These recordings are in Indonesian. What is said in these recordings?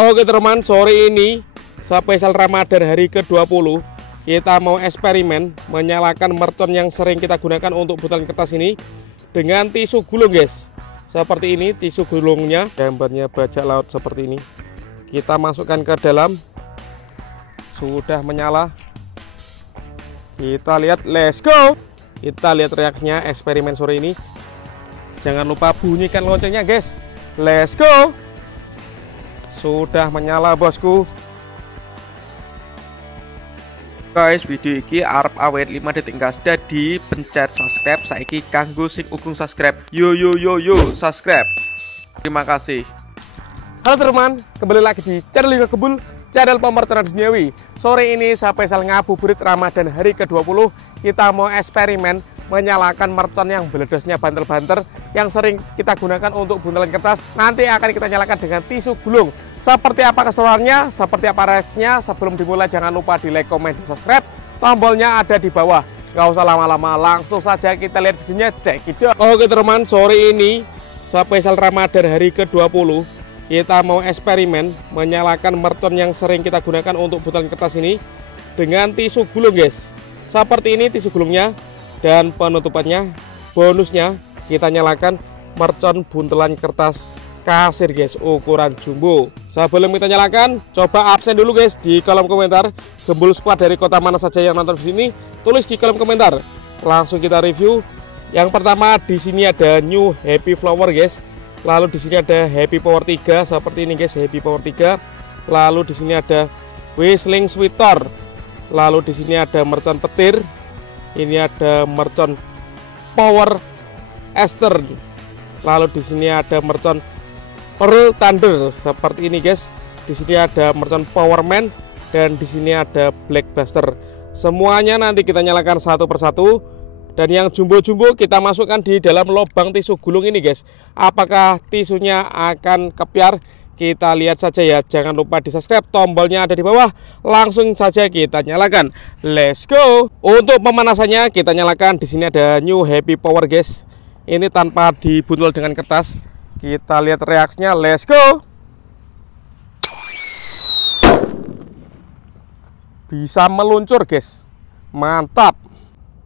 Oke teman, sore ini spesial Ramadan hari ke-20 kita mau eksperimen menyalakan mercon yang sering kita gunakan untuk botolan kertas ini dengan tisu gulung guys. Seperti ini tisu gulungnya, gambarnya bajak laut seperti ini. Kita masukkan ke dalam. Sudah menyala. Kita lihat, let's go. Kita lihat reaksinya eksperimen sore ini. Jangan lupa bunyikan loncengnya guys. Let's go. Sudah menyala bosku. Guys, video ini arep awet 5 detik gas. Jadi pencet subscribe saiki kanggo sing ukung subscribe. Yo subscribe. Terima kasih. Halo teman, kembali lagi di channel Liga Kebul, channel pemerintah duniawi. Sore ini spesial ngabuburit Ramadan hari ke-20 kita mau eksperimen menyalakan mercon yang beledosnya banter-banter yang sering kita gunakan untuk buntelan kertas. Nanti akan kita nyalakan dengan tisu gulung. Seperti apa keseruannya, seperti apa reaksinya, sebelum dimulai jangan lupa di like, komen, di subscribe. Tombolnya ada di bawah. Nggak usah lama-lama, langsung saja kita lihat videonya, cekidot. Oke teman, sore ini spesial Ramadan hari ke-20 kita mau eksperimen menyalakan mercon yang sering kita gunakan untuk buntelan kertas ini dengan tisu gulung guys. Seperti ini tisu gulungnya. Dan penutupannya, bonusnya kita nyalakan mercon buntelan kertas kasir guys, ukuran jumbo. Sebelum kita nyalakan, coba absen dulu guys di kolom komentar. Gembul squad dari kota mana saja yang nonton video ini, tulis di kolom komentar. Langsung kita review. Yang pertama di sini ada New Happy Flower guys. Lalu di sini ada Happy Power 3 seperti ini guys, Happy Power 3. Lalu di sini ada Whistling Sweeter. Lalu di sini ada mercon petir. Ini ada mercon Power Ester. Lalu di sini ada mercon Pearl Thunder seperti ini guys. Di sini ada mercon Power Man dan di sini ada Black Buster. Semuanya nanti kita nyalakan satu persatu. Dan yang jumbo-jumbo kita masukkan di dalam lubang tisu gulung ini guys. Apakah tisunya akan kepiar? Kita lihat saja ya, jangan lupa di subscribe, tombolnya ada di bawah. Langsung saja kita nyalakan. Let's go. Untuk pemanasannya kita nyalakan. Di sini ada New Happy Power guys. Ini tanpa dibuntul dengan kertas. Kita lihat reaksinya. Let's go. Bisa meluncur guys. Mantap.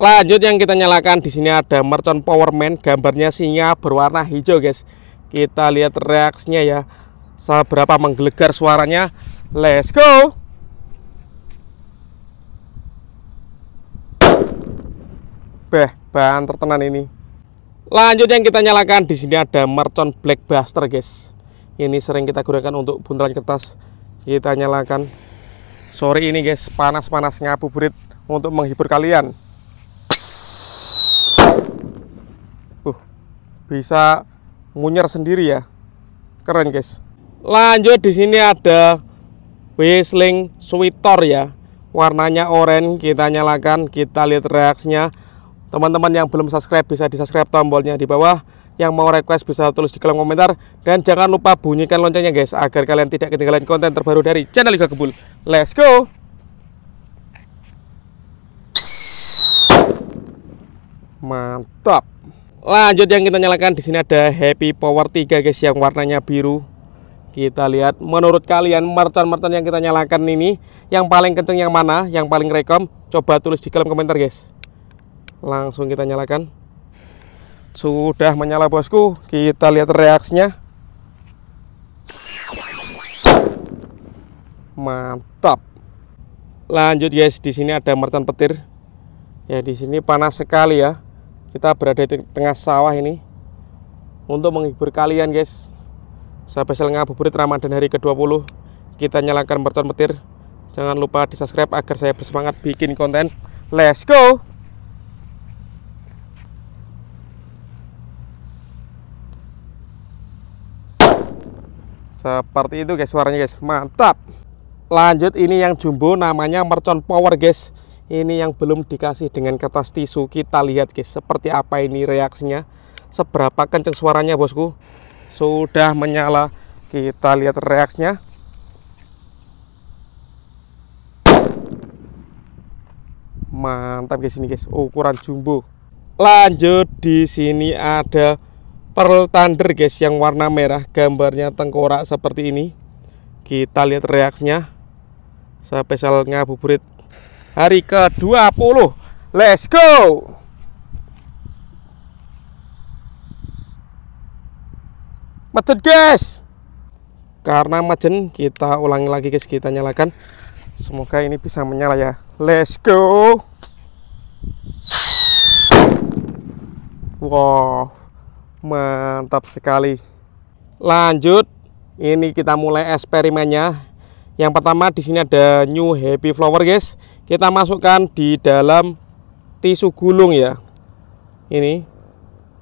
Lanjut yang kita nyalakan, di sini ada mercon Power Man, gambarnya singa berwarna hijau guys. Kita lihat reaksinya ya. Seberapa menggelegar suaranya. Let's go. Banter tenan ini. Lanjut yang kita nyalakan, di sini ada mercon Black Buster guys. Ini sering kita gunakan untuk buntelan kertas. Kita nyalakan. Sore ini guys, panas-panas ngabuburit untuk menghibur kalian. Bisa munyer sendiri ya. Keren guys. Lanjut di sini ada Whistling Sweeter ya. Warnanya oranye, kita nyalakan, kita lihat reaksinya. Teman-teman yang belum subscribe bisa di subscribe, tombolnya di bawah. Yang mau request bisa tulis di kolom komentar. Dan jangan lupa bunyikan loncengnya guys, agar kalian tidak ketinggalan konten terbaru dari channel Liga Kebul. Let's go. Mantap. Lanjut yang kita nyalakan, di sini ada Happy Power 3 guys yang warnanya biru. Kita lihat menurut kalian mercon-mercon yang kita nyalakan ini yang paling kenceng yang mana, yang paling rekom? Coba tulis di kolom komentar guys. Langsung kita nyalakan. Sudah menyala bosku. Kita lihat reaksinya. Mantap. Lanjut guys, di sini ada mercon petir. Ya di sini panas sekali ya. Kita berada di tengah sawah ini untuk menghibur kalian guys. Spesial ngabuburit Ramadan hari ke-20 kita nyalakan mercon petir. Jangan lupa di subscribe agar saya bersemangat bikin konten. Let's go. Seperti itu guys suaranya guys. Mantap. Lanjut ini yang jumbo namanya mercon Power guys. Ini yang belum dikasih dengan kertas tisu. Kita lihat guys seperti apa ini reaksinya. Seberapa kenceng suaranya bosku. Sudah menyala. Kita lihat reaksinya. Mantap guys ini guys, ukuran jumbo. Lanjut di sini ada Pearl Thunder guys yang warna merah, gambarnya tengkorak seperti ini. Kita lihat reaksinya. Spesial ngabuburit hari ke-20. Let's go. Macet guys. Karena majen kita ulangi lagi guys, kita nyalakan. Semoga ini bisa menyala ya. Let's go. Wow, mantap sekali. Lanjut, ini kita mulai eksperimennya. Yang pertama di sini ada new happy flower guys. Kita masukkan di dalam tisu gulung ya. Ini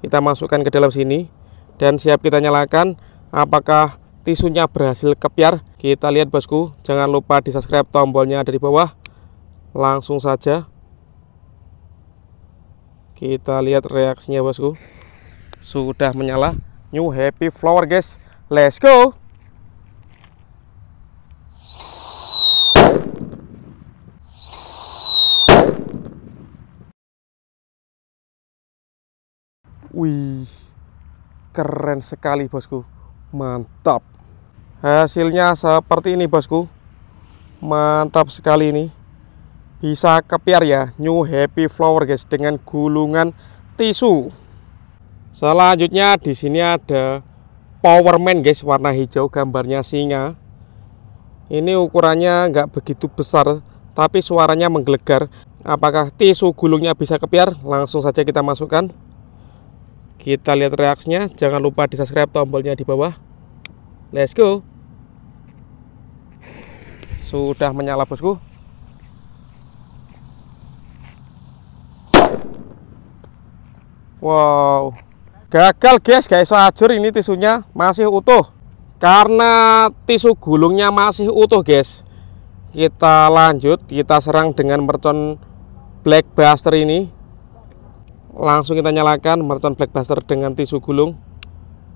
kita masukkan ke dalam sini dan siap kita nyalakan. Apakah tisunya berhasil kepiar? Kita lihat bosku. Jangan lupa di subscribe, tombolnya ada di bawah. Langsung saja kita lihat reaksinya bosku. Sudah menyala new happy flower guys. Let's go. Wih, keren sekali bosku, mantap. Hasilnya seperti ini bosku, mantap sekali ini. Bisa kepiar ya, new happy flower guys dengan gulungan tisu. Selanjutnya di sini ada Powerman guys, warna hijau, gambarnya singa. Ini ukurannya nggak begitu besar, tapi suaranya menggelegar. Apakah tisu gulungnya bisa kepiar? Langsung saja kita masukkan. Kita lihat reaksinya. Jangan lupa di subscribe, tombolnya di bawah. Let's go. Sudah menyala bosku. Wow, gagal guys, gak bisa ajur. Ini tisunya masih utuh karena tisu gulungnya masih utuh guys. Kita lanjut, kita serang dengan mercon Black Buster ini. Langsung kita nyalakan mercon Black Buster dengan tisu gulung.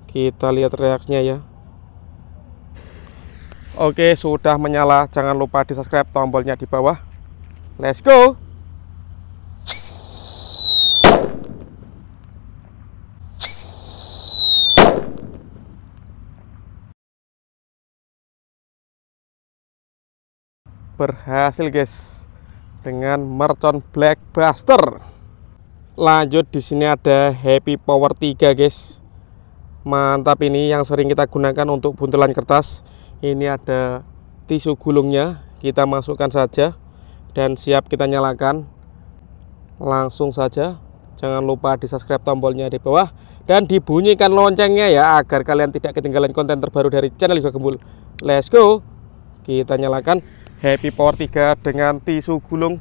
Kita lihat reaksinya ya. Oke, sudah menyala. Jangan lupa di subscribe, tombolnya di bawah. Let's go. Berhasil guys dengan mercon Black Buster. Lanjut di sini ada Happy Power 3 guys. Mantap, ini yang sering kita gunakan untuk buntelan kertas. Ini ada tisu gulungnya, kita masukkan saja dan siap kita nyalakan. Langsung saja. Jangan lupa di subscribe, tombolnya di bawah dan dibunyikan loncengnya ya, agar kalian tidak ketinggalan konten terbaru dari channel Yoga Gembul. Let's go. Kita nyalakan Happy Power 3 dengan tisu gulung.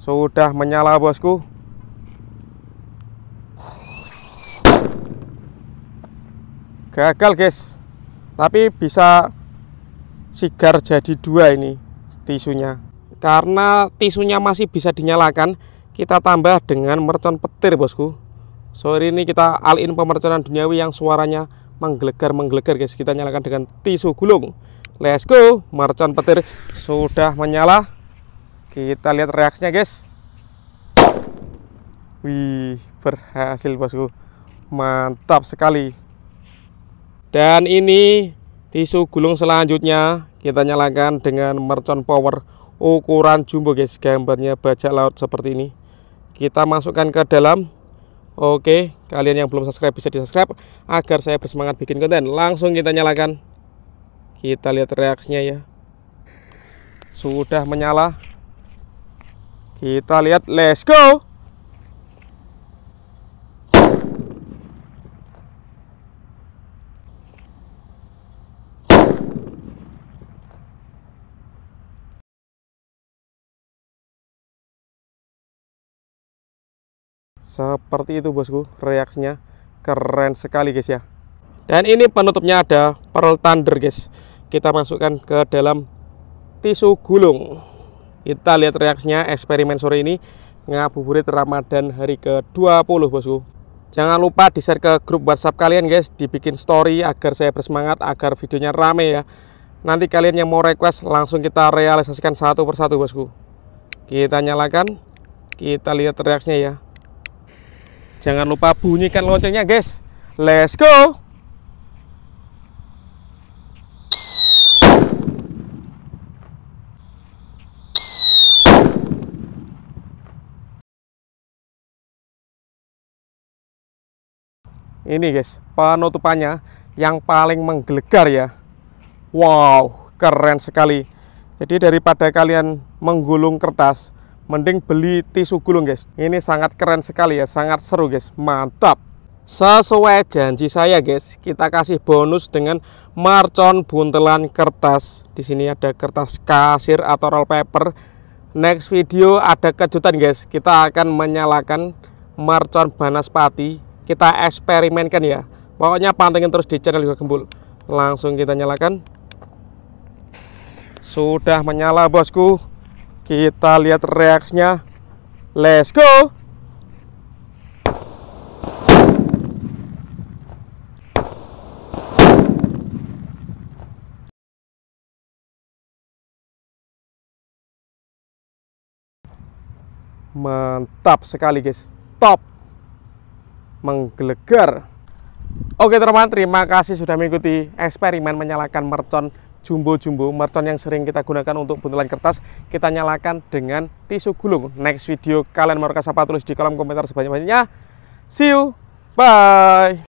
Sudah menyala bosku. Gagal guys, tapi bisa sigar jadi dua ini tisunya. Karena tisunya masih bisa dinyalakan, kita tambah dengan mercon petir bosku. Sorry, ini kita all-in pemerconan duniawi yang suaranya menggelegar guys. Kita nyalakan dengan tisu gulung. Let's go. Mercon petir sudah menyala. Kita lihat reaksinya guys. Wih, berhasil bosku, mantap sekali. Dan ini tisu gulung selanjutnya kita nyalakan dengan mercon power ukuran jumbo guys. Gambarnya bajak laut seperti ini. Kita masukkan ke dalam. Oke, kalian yang belum subscribe bisa di subscribe agar saya bersemangat bikin konten. Langsung kita nyalakan. Kita lihat reaksinya ya. Sudah menyala. Kita lihat, let's go. Seperti itu bosku, reaksinya keren sekali guys ya. Dan ini penutupnya ada Pearl Thunder guys. Kita masukkan ke dalam tisu gulung. Kita lihat reaksinya eksperimen sore ini ngabuburit Ramadan hari ke-20 bosku. Jangan lupa di share ke grup WhatsApp kalian guys, dibikin story agar saya bersemangat, agar videonya rame ya. Nanti kalian yang mau request langsung kita realisasikan satu persatu bosku. Kita nyalakan, kita lihat reaksinya ya. Jangan lupa bunyikan loncengnya guys. Let's go. Ini guys, penutupannya yang paling menggelegar ya. Wow, keren sekali. Jadi daripada kalian menggulung kertas, mending beli tisu gulung guys. Ini sangat keren sekali ya, sangat seru guys, mantap. Sesuai janji saya guys, kita kasih bonus dengan mercon buntelan kertas. Di sini ada kertas kasir atau roll paper. Next video ada kejutan guys, kita akan menyalakan mercon banaspati. Kita eksperimenkan ya. Pokoknya pantengin terus di channel Yoga Gembul. Langsung kita nyalakan. Sudah menyala bosku. Kita lihat reaksinya. Let's go. Mantap sekali guys. Top. Menggelegar. Oke teman-teman, terima kasih sudah mengikuti eksperimen menyalakan mercon jumbo-jumbo, mercon yang sering kita gunakan untuk buntelan kertas. Kita nyalakan dengan tisu gulung. Next video kalian mau rekas apa, tulis di kolom komentar sebanyak-banyaknya. See you, bye.